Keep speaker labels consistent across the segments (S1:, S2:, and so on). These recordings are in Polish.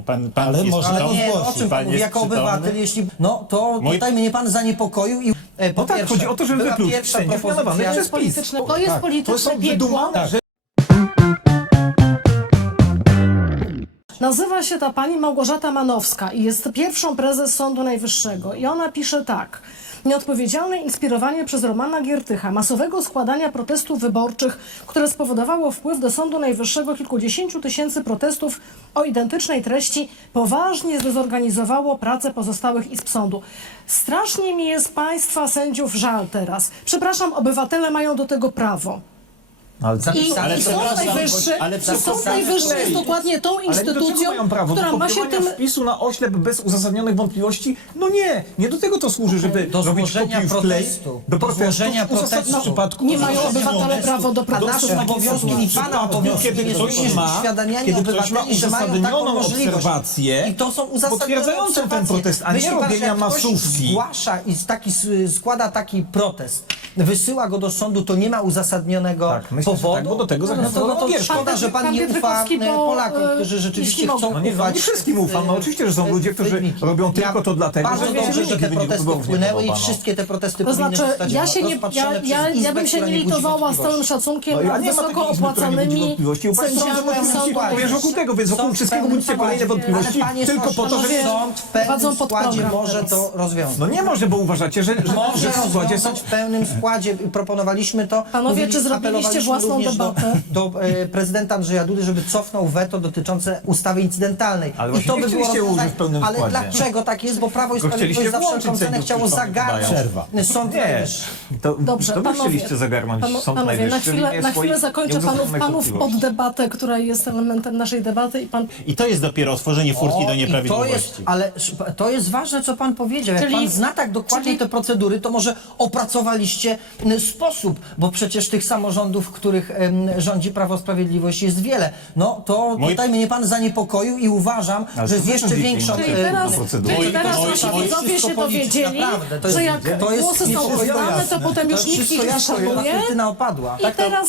S1: Ale
S2: jest
S1: można
S2: przytomny?
S1: nie,
S3: o czym pan mówi,
S2: jest
S3: jako
S2: przytomny?
S3: obywatel, jeśli... No to tutaj mnie pan zaniepokoił i...
S4: No tak, chodzi o to, żeby
S3: była
S4: wypluć
S3: pierwsza
S4: sędziów mianowanych
S3: propozycja...
S4: przez PiS.
S5: polityczne, to jest
S4: To
S5: polityczne
S4: są
S5: piekło.
S4: wydumane rzeczy.
S5: Nazywa się ta pani Małgorzata Manowska i jest pierwszą prezes Sądu Najwyższego. I ona pisze tak. Nieodpowiedzialne inspirowanie przez Romana Giertycha masowego składania protestów wyborczych, które spowodowało wpływ do Sądu Najwyższego kilkudziesięciu tysięcy protestów o identycznej treści, poważnie zdezorganizowało pracę pozostałych izb sądu. Strasznie mi jest państwa sędziów żal teraz. Przepraszam, obywatele mają do tego prawo. I Sąd Najwyższy jest dokładnie tą instytucją,
S4: mają prawo?
S5: która
S4: Do
S5: ma się
S4: kopiowania
S5: tym...
S4: wpisu na oślep bez uzasadnionych wątpliwości? No nie do tego to służy, żeby
S3: Do
S4: robić
S3: złożenia
S4: kopiuj wklej,
S3: protestu.
S4: do
S3: Do złożenia
S4: protestów w uzasadnionym
S3: protestu.
S4: przypadku.
S5: Nie mają obywatele prawo do
S3: A
S5: protestu.
S3: naszym obowiązkiem i pana obowiązkiem
S4: Kiedy
S3: jest
S4: ktoś
S3: również
S4: ma,
S3: uświadamianie
S4: kiedy ktoś ma
S3: obywateli, że mają taką
S4: uzasadnioną
S3: możliwość.
S4: obserwację
S3: I to są uzasadnione
S4: potwierdzającą ten
S3: obserwacje.
S4: protest, a nie
S3: Myśli pan, że
S4: robienia
S3: jak ktoś
S4: masówki.
S3: zgłasza i składa taki protest, wysyła go do sądu, to nie ma uzasadnionego
S4: Tak, myślę, że
S3: powodu.
S4: tak, bo do tego
S3: no
S4: zachęcała
S3: to
S4: Gierka.
S3: szkoda, że pan
S5: Pan
S3: nie ufa
S5: Pietrykowski, bo,
S3: Polakom, którzy rzeczywiście
S5: jeśli
S3: chcą
S5: mogę.
S4: No
S3: ufać.
S4: nie wszystkim ufam, no oczywiście, że są ludzie, którzy
S3: Wyniki.
S4: robią tylko to dlatego,
S3: bardzo
S4: że
S3: dobrze, że
S4: wyniki
S3: te
S4: wyników
S3: protesty
S4: wyborów nie
S3: wpłynęły i
S4: podoba, no.
S3: wszystkie te protesty
S5: To
S3: powinny
S5: znaczy,
S3: zostać rozpatrzone przez
S5: ja
S3: Izbę,
S5: bym się
S3: która
S5: nie
S3: budzi
S5: litowała z całym
S3: wątpliwości.
S5: szacunkiem
S4: No,
S5: nad
S4: nie ma
S5: wysoko
S4: takiej izby, która nie budzi
S5: opłacanymi
S4: wątpliwości. Upaść
S5: sędziami
S4: sądzę, że
S5: sądu.
S4: powiesz wokół tego, więc wokół
S3: Sąd w
S4: wszystkiego
S3: pełnym
S4: budzicie kolejne
S3: składzie.
S4: wątpliwości,
S3: Ale panie
S4: tylko po to, żeby...
S3: sąd w
S5: prowadzą
S3: pełnym
S5: pod
S3: składzie
S5: program
S3: może
S5: teraz.
S3: to rozwiązać.
S4: No nie może, bo uważacie, że
S3: Może
S4: w składzie są...
S3: rozwiązać w pełnym składzie. Proponowaliśmy to.
S5: Panowie, czy zrobiliście
S3: apelowaliśmy
S5: własną
S3: również
S5: debatę?
S3: do prezydenta Andrzeja Dudy, żeby cofnął weto dotyczące ustawy incydentalnej.
S4: Ale
S3: I
S4: właśnie
S3: to
S4: nie
S3: by było
S4: chcieliście użyć w
S3: rozwiązanie.
S4: pełnym
S3: Ale
S4: składzie.
S3: dlaczego tak jest? Bo Prawo i
S4: Tylko
S3: Sprawiedliwość
S4: chcieliście
S3: za wszelką
S4: włączyć
S3: cenę
S4: sędziów,
S3: chciało
S4: którzy
S3: zagarnąć
S1: Przerwa.
S3: Sąd
S4: Nie,
S3: Najwyższy.
S5: Dobrze,
S4: to wy chcieliście zagarnąć Sąd
S5: panowie,
S4: Najwyższy.
S5: na chwilę zakończę panów pod debatę, która jest elementem naszej debaty i pan...
S2: I to jest dopiero otworzenie furtki do
S3: I
S2: nieprawidłowości.
S3: to jest ważne, co pan powiedział. Jak
S5: Czyli-
S3: pan zna tak dokładnie
S5: czyli-
S3: te procedury, to może opracowaliście sposób, bo przecież tych samorządów, w których rządzi Prawo i Sprawiedliwość jest wiele. No to tutaj mnie pan zaniepokoił i uważam,
S4: Ale
S3: że
S4: to
S3: jest jeszcze
S4: są
S3: większą...
S4: dzieci,
S5: Czyli teraz,
S4: procedury.
S5: czyli teraz
S2: Moi-
S5: nasi
S2: moi-
S5: widzowie się
S3: wszystko
S5: dowiedzieli,
S3: naprawdę, to
S5: że
S3: jest-
S5: jak
S3: to jest
S5: głosy są
S3: wszystko
S5: uznane, to
S3: jasne.
S5: potem już
S3: To
S5: nikt
S3: wszystko
S5: ich nie
S3: jasne,
S5: szanuje.
S3: krytyna opadła.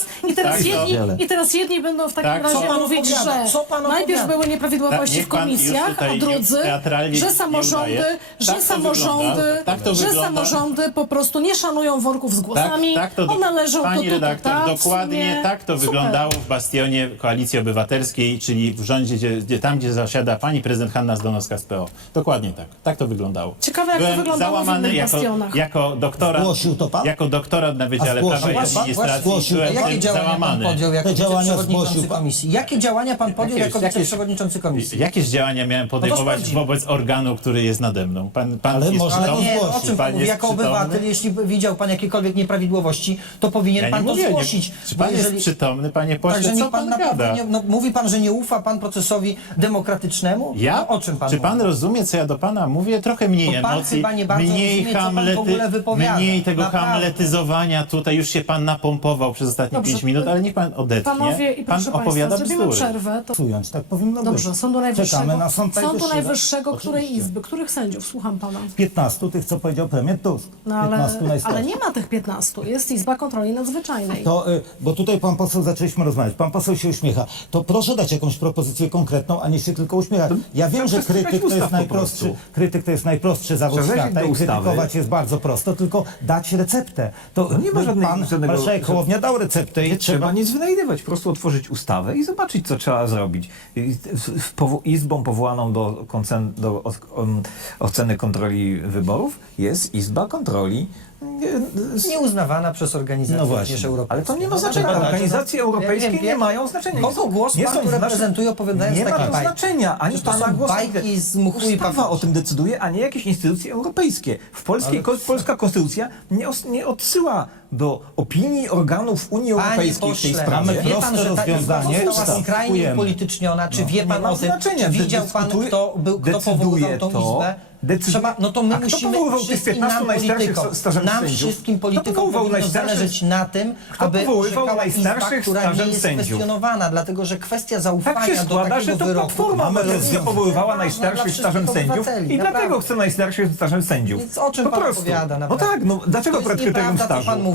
S5: I teraz jedni będą w takim
S3: Tak, co
S5: razie
S3: pan
S5: mówić,
S3: opowiada?
S5: że
S3: Co pan
S5: najpierw
S3: opowiada?
S5: były nieprawidłowości
S2: Tak,
S5: w
S2: niech pan już
S5: komisjach, a
S2: tutaj
S5: drudzy,
S2: teatralnie
S5: że
S2: nie
S5: samorządy,
S2: udaje.
S5: że
S2: Tak to
S5: samorządy,
S2: wygląda. Tak to
S5: że
S2: wygląda.
S5: samorządy po prostu nie szanują worków z głosami, one leżą
S2: pani
S5: tu,
S2: redaktor,
S5: tak,
S2: dokładnie tak to wyglądało w bastionie Koalicji Obywatelskiej, czyli w rządzie, tam, gdzie zasiada pani prezydent Hanna Zgonowska z PO. Dokładnie tak. Tak to wyglądało.
S5: Ciekawe, jak to
S2: Byłem
S5: wyglądało w
S2: załamany
S5: innych bastionach.
S2: jako doktorat.
S1: Zgłosił to pan?
S2: Jako doktorat na Wydziale
S1: zgłosił
S2: Prawa i
S1: pan?
S2: Administracji
S1: Zgłosił.
S2: byłem
S3: Jakie
S2: tym
S3: działania pan
S2: załamany.
S3: podjął jako
S1: Te działania
S3: wiceprzewodniczący
S1: zgłosił pan?
S3: komisji? Jakie działania pan podjął jako wiceprzewodniczący komisji?
S2: Jakieś działania miałem podejmować
S3: sprawdzimy.
S2: wobec organu, który jest nade mną? Pan
S1: Ale
S2: jest
S1: można
S2: przytomny?
S3: Nie, o
S1: zgłosić.
S3: czym pan
S2: Pan
S3: mówi?
S2: jest
S3: Jako
S2: przytomny?
S3: obywatel, jeśli widział pan jakiekolwiek nieprawidłowości, to powinien
S2: Ja
S3: pan
S2: nie
S3: to
S2: mówię, nie,
S3: zgłosić.
S2: czy
S3: Bo
S2: pan jest przytomny, panie pośle,
S3: Także
S2: co
S3: niech pan
S2: pan
S3: naprawdę
S2: gada?
S3: nie, no, mówi pan, że nie ufa pan procesowi demokratycznemu?
S2: Ja?
S3: No, o czym pan
S2: Czy
S3: mówi?
S2: pan rozumie, co ja do pana mówię? Trochę mniej
S3: Bo pan
S2: emocji,
S3: chyba nie bardzo
S2: mniej
S3: rozumie, co pan w ogóle wypowiada.
S2: mniej tego
S3: Naprawdę.
S2: hamletyzowania. Tutaj już się pan napompował przez ostatnie
S5: Dobrze.
S2: 5 minut, ale niech pan odetchnie.
S5: Panowie i
S2: Pan
S5: proszę
S2: opowiada
S5: państwa, zrobimy
S2: bzdury.
S5: przerwę. To...
S1: Ująć, tak powinno
S5: Dobrze,
S1: być.
S5: Sądu Najwyższego.
S1: Czekamy na Sąd Najwyższy.
S5: Sądu Najwyższego,
S1: tak?
S5: której
S1: Oczywiście.
S5: izby, których sędziów? Słucham pana.
S1: 15 tych, co powiedział premier Tusk.
S5: No
S1: 15
S5: ale
S1: najstarszych.
S5: nie ma tych 15. Jest Izba Kontroli Nadzwyczajnej.
S1: To, bo tutaj pan poseł, zaczęliśmy rozmawiać, pan poseł się uśmiecha, to proszę dać jakąś propozycję konkretną, a nie się tylko uśmiechać. Ja wiem, że krytyk to jest najprostszy, zawód
S4: Trzeba wejść
S1: świata
S4: do
S1: i
S4: ustawy.
S1: krytykować jest bardzo prosto, tylko dać receptę. To
S4: No nie ma
S1: pan
S4: żadnego...
S1: marszałek Hołownia dał receptę i
S4: Nie trzeba nic wynajdywać, po prostu otworzyć ustawę i zobaczyć, co trzeba zrobić. Izbą powołaną do oceny kontroli wyborów jest Izba Kontroli.
S3: Nieuznawana przez organizacje
S1: No właśnie.
S3: również europejskie.
S4: Ale to nie ma
S3: No
S4: znaczenia.
S3: dobra,
S4: Organizacje europejskie
S3: wiem,
S4: nie mają znaczenia.
S3: Kogo głos
S4: Nie
S3: pan
S4: są
S3: tu
S4: w naszym-
S3: reprezentuje, opowiadając
S4: Nie ma
S3: takie
S4: to
S3: bajki?
S4: znaczenia. Ani
S3: Przecież to
S4: pana
S3: są
S4: głos.
S3: bajki z mchu i
S4: Ustawa
S3: paproci.
S4: o tym decyduje, a nie jakieś instytucje europejskie. W polska konstytucja nie odsyła do opinii organów Unii
S3: Panie
S4: Europejskiej w tej
S3: pośle,
S4: sprawie.
S3: wie pan, że ta izba
S1: rozwiązanie
S3: została skrajnie
S1: ustawujemy.
S3: upolityczniona? Czy wie
S4: Nie
S3: pan
S4: ma
S3: o tym?
S4: znaczenia.
S3: Czy widział pan, kto powoływał tą izbę? Trzeba, no to my
S4: A kto
S3: musimy
S4: powoływał tych
S3: wszystkim
S4: 15
S3: nam
S4: najstarszych
S3: politykom,
S4: stażem
S3: nam
S4: sędziów?
S3: wszystkim
S4: Kto
S3: politykom
S4: powoływał
S3: powinno
S4: najstarszych-
S3: zależeć na tym,
S4: Kto
S3: aby
S4: powoływał
S3: orzekała izba,
S4: najstarszych
S3: która nie
S4: stażem
S3: jest
S4: sędziów?
S3: kwestionowana, dlatego że kwestia zaufania
S4: Tak się
S3: do
S4: składa,
S3: takiego
S4: że to
S3: wyroku...
S4: Platforma
S1: Mamy
S4: Obywatelska
S1: rozwiązanie.
S4: powoływała
S3: Ważne
S4: najstarszych
S3: dla
S4: stażem
S3: wszystkich
S4: sędziów
S3: obywateli,
S4: i
S3: naprawdę.
S4: dlatego chce najstarszych stażem sędziów.
S3: Więc o czym
S4: Po
S3: pan
S4: prostu.
S3: opowiada,
S4: No
S3: naprawdę?
S4: tak, no dlaczego
S3: To jest
S4: brak kryterium
S3: nieprawda, co
S4: stażu?
S3: pan mówi.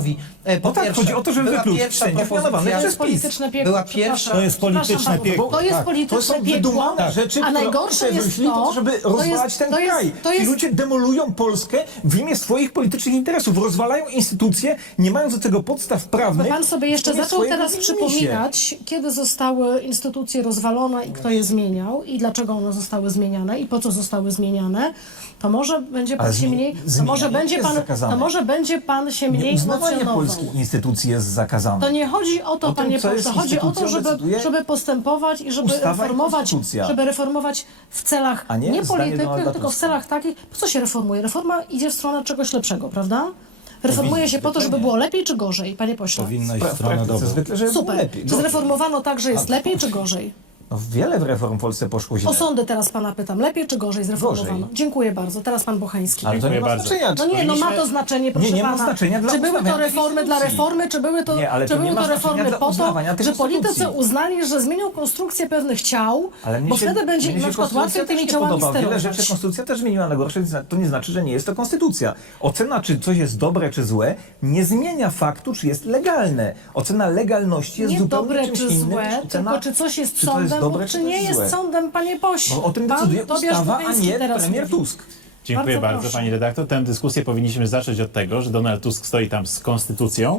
S3: mówi. Po
S4: tak,
S3: pierwsze,
S4: chodzi o to, żeby
S3: była
S4: wykluczyć
S3: pierwsza
S4: sędziów
S3: propozycja-
S4: mianowanych
S5: To jest polityczne piekło.
S3: Była
S5: przepraszam.
S3: pierwsza-
S1: To jest polityczne
S5: Przepraszam,
S1: piekło.
S5: To jest
S1: Tak.
S5: polityczne
S4: To są
S5: piekło.
S4: wydumane rzeczy,
S5: A
S4: które
S5: najgorsze
S4: oni
S5: jest
S4: wymyślili po to, żeby rozwalać ten kraj. Ci ludzie demolują Polskę w imię swoich politycznych interesów, rozwalają instytucje, nie mając do tego podstaw prawnych.
S5: Pan sobie jeszcze
S4: w imię
S5: zaczął
S4: swojego
S5: teraz
S4: biznesie.
S5: przypominać, kiedy zostały instytucje rozwalone i kto je zmieniał i dlaczego one zostały zmieniane i po co zostały zmieniane, to może będzie pan
S4: Ale
S5: się mniej,
S4: zmienianie jest zakazane.
S5: to może będzie pan się mniej
S4: Nieuznawanie
S5: emocjonował.
S4: polskich instytucji jest zakazane.
S5: To nie chodzi o to,
S4: O tym,
S5: panie
S4: co jest
S5: pośle, chodzi o to,
S4: instytucją, decyduje
S5: żeby postępować i
S4: ustawa i konstytucja.
S5: żeby reformować w celach
S4: A nie
S5: nie
S4: zdanie
S5: politycznych,
S4: Donalda
S5: tylko w
S4: Tuska.
S5: celach takich, po co się reformuje? Reforma idzie w stronę czegoś lepszego, prawda? Reformuje się po to, żeby było lepiej czy gorzej, panie pośle?
S1: Powinna iść w
S4: W
S1: stronę
S4: praktyce
S1: dobrą.
S4: zwykle, żeby było
S5: Super.
S4: lepiej.
S5: Czy
S4: Dobrze.
S5: zreformowano tak, że jest lepiej czy gorzej?
S4: No, wiele reform w Polsce poszło źle.
S5: O sądy teraz pana pytam, lepiej czy gorzej zreformowano?
S4: Gorzej.
S5: Dziękuję bardzo. Teraz pan Bocheński.
S4: Ale to nie
S2: Dziękuję
S4: ma
S2: bardzo.
S4: znaczenia.
S5: No nie, no ma to znaczenie, proszę
S4: nie ma
S5: pana.
S4: znaczenia dla
S5: Czy były to
S4: uznawania
S5: reformy dla
S4: instytucji.
S5: reformy, czy były to,
S4: Nie, ale
S5: czy
S4: to nie
S5: były
S4: ma
S5: to
S4: znaczenia
S5: reformy
S4: dla
S5: po to,
S4: uznawania tych
S5: że politycy
S4: instytucji.
S5: uznali, że zmienią konstrukcję pewnych ciał,
S4: Ale mnie
S5: bo
S4: się,
S5: wtedy będzie
S4: mnie
S5: im
S4: się
S5: na przykład
S4: konstytucja
S5: łatwiej
S4: też
S5: tymi
S4: nie
S5: ciałami
S4: podoba. Wiele
S5: sterować.
S4: rzeczy konstytucja też zmieniła na gorsze, to nie znaczy, że nie jest to konstytucja. Ocena, czy coś jest dobre, czy złe, nie zmienia faktu, czy jest legalne. Ocena legalności jest
S5: Nie
S4: zupełnie
S5: dobre
S4: czymś
S5: czy
S4: innym
S5: złe,
S4: niż ocena,
S5: tylko czy coś jest
S4: czy to
S5: sądem,
S4: dobre,
S5: lub czy
S4: to
S5: nie jest
S4: złe.
S5: sądem, panie pośle.
S4: Bo o tym
S5: Pan
S4: decyduje
S5: Tobiasz
S4: ustawa, a
S5: Bocheński
S4: nie
S5: teraz
S4: premier
S5: mówi.
S4: Tusk.
S2: Dziękuję
S5: Bardzo
S2: bardzo,
S5: proszę.
S2: pani redaktor. Tę dyskusję powinniśmy zacząć od tego, że Donald Tusk stoi tam z konstytucją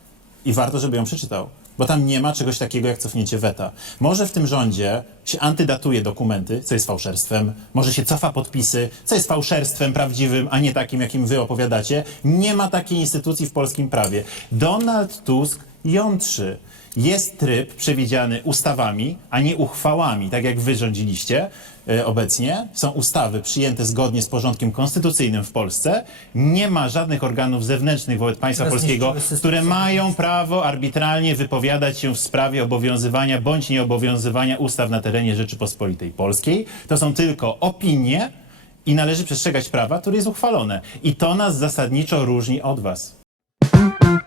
S2: i warto, żeby ją przeczytał. Bo tam nie ma czegoś takiego jak cofnięcie weta. Może w tym rządzie się antydatuje dokumenty, co jest fałszerstwem, może się cofa podpisy, co jest fałszerstwem prawdziwym, a nie takim, jakim wy opowiadacie. Nie ma takiej instytucji w polskim prawie. Donald Tusk jątrzy. Jest tryb przewidziany ustawami, a nie uchwałami, tak jak wy rządziliście obecnie. Są ustawy przyjęte zgodnie z porządkiem konstytucyjnym w Polsce. Nie ma żadnych organów zewnętrznych wobec państwa
S3: Które
S2: polskiego,
S3: zniszczyły system
S2: które
S3: sądownictwa.
S2: mają prawo arbitralnie wypowiadać się w sprawie obowiązywania bądź nieobowiązywania ustaw na terenie Rzeczypospolitej Polskiej. To są tylko opinie i należy przestrzegać prawa, które jest uchwalone. I to nas zasadniczo różni od was.